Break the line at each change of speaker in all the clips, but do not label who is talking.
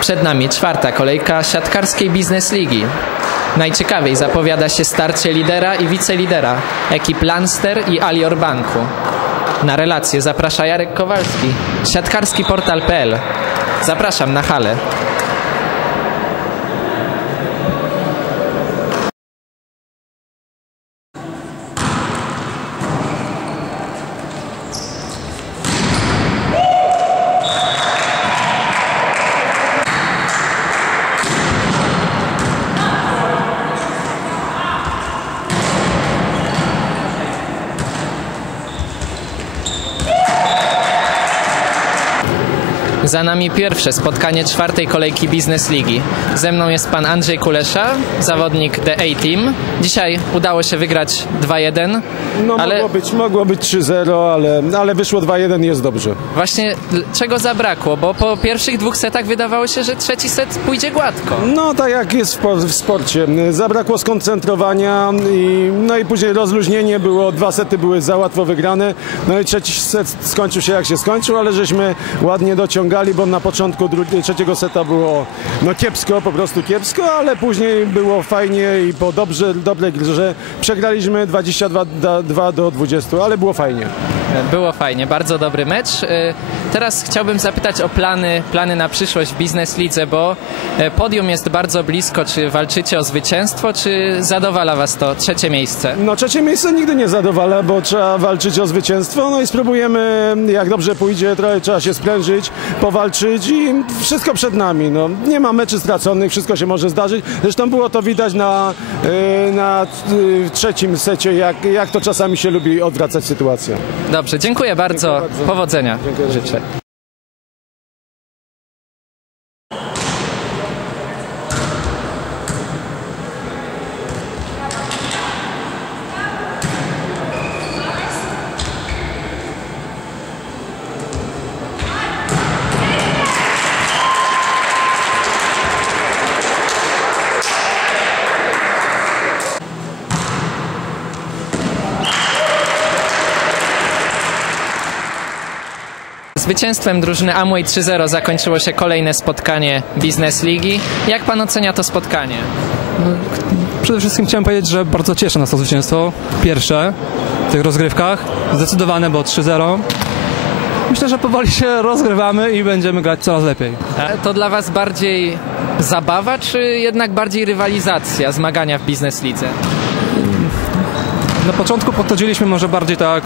Przed nami czwarta kolejka siatkarskiej Biznes Ligi. Najciekawiej zapowiada się starcie lidera i wicelidera ekip Lanster i Alior Banku. Na relację zaprasza Jarek Kowalski, siatkarski portal.pl. Zapraszam na halę. Za nami pierwsze spotkanie czwartej kolejki Biznes Ligi. Ze mną jest pan Andrzej Kulesza, zawodnik The A-Team. Dzisiaj udało się wygrać 2-1,
No
ale
mogło być, mogło być 3-0, ale, ale wyszło 2-1 jest dobrze.
właśnie czego zabrakło? Bo po pierwszych dwóch setach wydawało się, że trzeci set pójdzie gładko.
No tak jak jest w sporcie. Zabrakło skoncentrowania i, no i później rozluźnienie było, dwa sety były za łatwo wygrane. No i trzeci set skończył się jak się skończył, ale żeśmy ładnie dociągali, bo na początku trzeciego seta było no kiepsko, po prostu kiepsko, ale później było fajnie i po dobrze, dobrej grze przegraliśmy 22 da- dwa do 20, ale było fajnie.
Było fajnie, bardzo dobry mecz. Y, Teraz chciałbym zapytać o plany, plany na przyszłość w Biznes Lidze, bo e, podium jest bardzo blisko. Czy walczycie o zwycięstwo, czy zadowala was to trzecie miejsce?
No trzecie miejsce nigdy nie zadowala, bo trzeba walczyć o zwycięstwo, no i spróbujemy, jak dobrze pójdzie, trochę trzeba się sprężyć, powalczyć i wszystko przed nami. No, nie ma meczy straconych, wszystko się może zdarzyć. Zresztą było to widać na, yy, na trzecim secie, jak, jak to czasami się lubi odwracać sytuację.
Dobrze, dziękuję bardzo.
Dziękuję bardzo.
Powodzenia
Dziękuję.
życzę. Zwycięstwem drużyny Amway 3-0 zakończyło się kolejne spotkanie Biznes Ligi. Jak pan ocenia to spotkanie?
Przede wszystkim chciałem powiedzieć, że bardzo cieszę nas to zwycięstwo. Pierwsze w tych rozgrywkach. Zdecydowane, bo 3-0. Myślę, że powoli się rozgrywamy i będziemy grać coraz lepiej.
To dla was bardziej zabawa, czy jednak bardziej rywalizacja, zmagania w Biznes Lidze?
Na początku podchodziliśmy może bardziej tak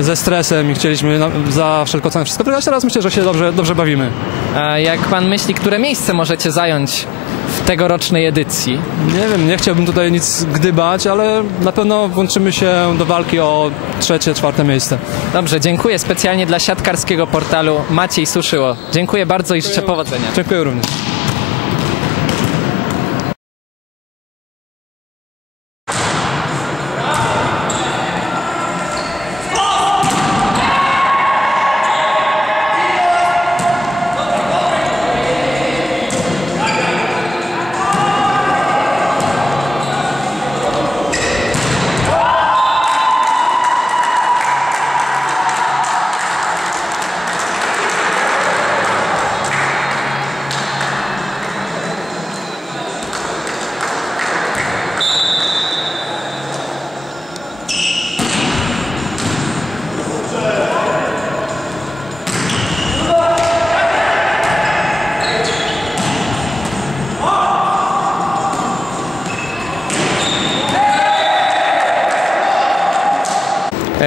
ze stresem i chcieliśmy za wszelką cenę wszystko wygrać. Teraz myślę, że się dobrze, dobrze bawimy.
A jak pan myśli, które miejsce możecie zająć w tegorocznej edycji?
Nie wiem, nie chciałbym tutaj nic gdybać, ale na pewno włączymy się do walki o trzecie, czwarte miejsce.
Dobrze, dziękuję specjalnie dla siatkarskiego portalu Maciej Suszyło. Dziękuję bardzo i życzę powodzenia.
Dziękuję również.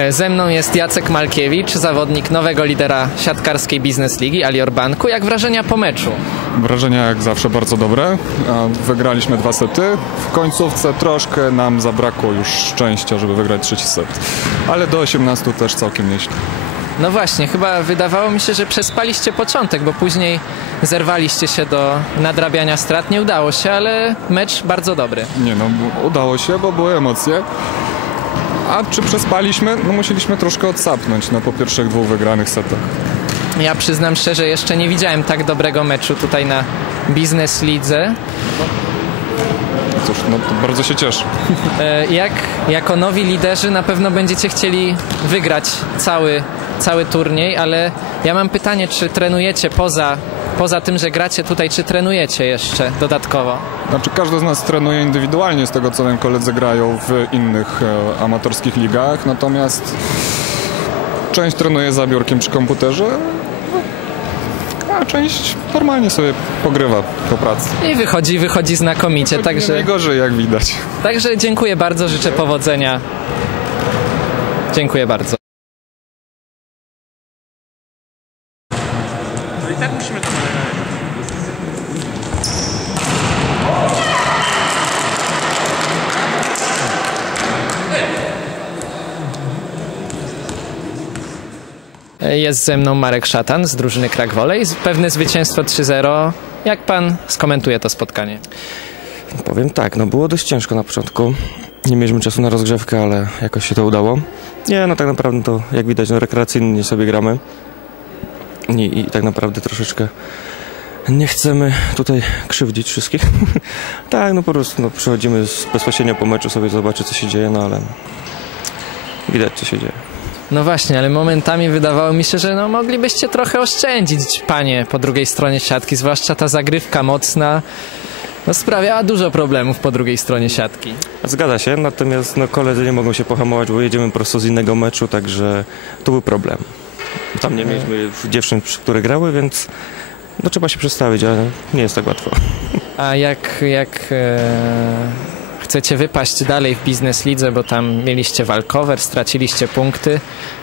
Ze mną jest Jacek Malkiewicz, zawodnik nowego lidera siatkarskiej Biznes Ligi, Alior Banku. Jak wrażenia po meczu?
Wrażenia jak zawsze bardzo dobre. Wygraliśmy dwa sety. W końcówce troszkę nam zabrakło już szczęścia, żeby wygrać trzeci set. Ale do 18 też całkiem nieźle.
No właśnie, chyba wydawało mi się, że przespaliście początek, bo później zerwaliście się do nadrabiania strat. Nie udało się, ale mecz bardzo dobry.
Nie no, udało się, bo były emocje. A czy przespaliśmy? No musieliśmy troszkę odsapnąć no, po pierwszych dwóch wygranych setach.
Ja przyznam szczerze, jeszcze nie widziałem tak dobrego meczu tutaj na Biznes Lidze.
Cóż, no to bardzo się cieszę.
E, Jak jako nowi liderzy na pewno będziecie chcieli wygrać cały, cały turniej, ale ja mam pytanie, czy trenujecie poza Poza tym, że gracie tutaj, czy trenujecie jeszcze dodatkowo?
Znaczy każdy z nas trenuje indywidualnie, z tego co wiem koledzy grają w innych e, amatorskich ligach, natomiast część trenuje za biurkiem przy komputerze, no, a część normalnie sobie pogrywa po pracy.
I wychodzi, wychodzi znakomicie,
Nie
także,
najgorzej jak widać.
także dziękuję bardzo, życzę powodzenia. Dziękuję bardzo. Jest ze mną Marek Szatan z drużyny Krak Volley. Pewne zwycięstwo 3-0. Jak pan skomentuje to spotkanie?
Powiem tak, no było dość ciężko na początku. Nie mieliśmy czasu na rozgrzewkę, ale jakoś się to udało. Nie, no tak naprawdę to jak widać, no rekreacyjnie sobie gramy. I, I tak naprawdę troszeczkę nie chcemy tutaj krzywdzić wszystkich. tak, no po prostu no, przychodzimy z, bezpośrednio po meczu sobie zobaczyć co się dzieje, no ale widać co się dzieje.
No właśnie, ale momentami wydawało mi się, że no moglibyście trochę oszczędzić, panie, po drugiej stronie siatki, zwłaszcza ta zagrywka mocna. No sprawiała dużo problemów po drugiej stronie siatki.
Zgadza się, natomiast no, koledzy nie mogą się pohamować, bo jedziemy prosto z innego meczu, także to był problem. Tam nie mieliśmy dziewczyn, które grały, więc no, trzeba się przestawić, ale nie jest tak łatwo.
A jak, jak e, chcecie wypaść dalej w biznes lidze, bo tam mieliście walkover, straciliście punkty,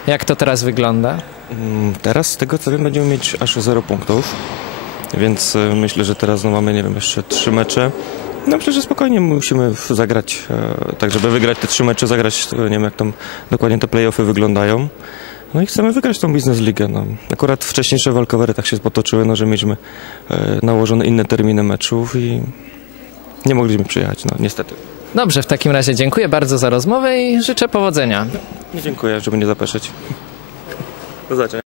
jak to teraz wygląda?
Mm, Teraz z tego co wiem będziemy mieć aż 0 punktów, więc e, myślę, że teraz no, mamy, nie wiem, jeszcze trzy mecze. No myślę, że spokojnie musimy zagrać, e, tak żeby wygrać te trzy mecze, zagrać, e, nie wiem jak tam dokładnie te playoffy wyglądają. No i chcemy wygrać tą biznes ligę. No. Akurat wcześniejsze walkowery tak się potoczyły, no, że mieliśmy e, nałożone inne terminy meczów i nie mogliśmy przyjechać, no niestety.
Dobrze, w takim razie dziękuję bardzo za rozmowę i życzę powodzenia.
Nie dziękuję, żeby nie zapeszać. Do zobaczenia.